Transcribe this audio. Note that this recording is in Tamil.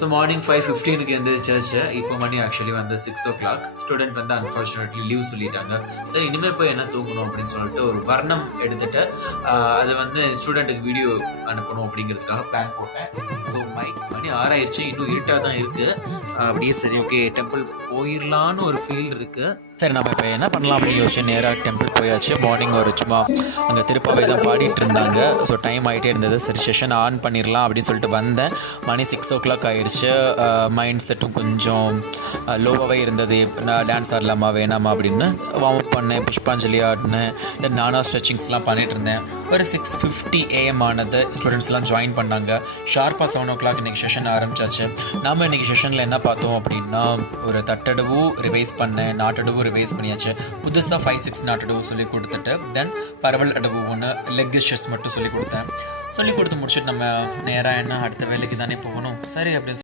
So morning 5:15 எழுந்திரிச்சாச்சு. இப்போ மணி ஆக்சுவலி வந்து 6 o'clock. ஸ்டூடெண்ட் வந்து அன்ஃபார்ச்சுனேட்லி லீவ் சொல்லிட்டாங்க. சரி இனிமேல் போய் என்ன தூங்கணும் அப்படின்னு சொல்லிட்டு ஒரு வர்ணம் எடுத்துட்டு அதை வந்து ஸ்டூடெண்ட்டுக்கு வீடியோ அனுப்பணும் அப்படிங்கிறதுக்காக பிளான் போட்டேன். ஸோ மணி 6 ஆயிடுச்சு, இன்னும் இருட்டாக தான் இருக்குது. அப்படியே சரி ஓகே டெம்பிள் போயிடலான்னு ஒரு ஃபீல் இருக்குது. சரி நம்ம இப்போ என்ன பண்ணலாம் அப்படின்னு யோசிச்சு நேராக டெம்பிள் போயாச்சு. மார்னிங் ஒரு சும்மா அங்கே திருப்பாவை தான் பாடிட்டு இருந்தாங்க. ஸோ டைம் ஆகிட்டே இருந்தது. சரி செஷன் ஆன் பண்ணிடலாம் அப்படின்னு சொல்லிட்டு வந்தேன். மணி 6 o'clock ஆயிடுச்சு. மைண்ட் செட்டும் கொஞ்சம் லோவாகவே இருந்தது. நான் டான்ஸ் ஆடலாமா வேணாமா அப்படின்னு வார்ம் அப் பண்ணேன், புஷ்பாஞ்சலி ஆடினேன், தென் நானா ஸ்ட்ரெச்சிங்ஸ்லாம் பண்ணிட்டு இருந்தேன். ஒரு 6:50 AM ஆனது. ஸ்டூடெண்ட்ஸ்லாம் ஜாயின் பண்ணாங்க. ஷார்ப்பாக 7 o'clock இன்றைக்கி செஷன் ஆரம்பிச்சாச்சு. நாம் இன்றைக்கி செஷனில் என்ன பார்த்தோம் அப்படின்னா, ஒரு தட்டடவும் ரிவைஸ் பண்ணேன், நாட்டடவும் ரிவைஸ் பண்ணியாச்சு. புதுசாக 5-6 நாட்டடவு சொல்லி கொடுத்துட்டு தென் பரவல் அடவு ஒன்று லெக் கெஸ்டர்ஸ் மட்டும் சொல்லி கொடுத்தேன். சொல்லி கொடுத்து முடிச்சுட்டு நம்ம நேராக என்ன அடுத்த வேலைக்கு தானே போகணும். சரி அப்படி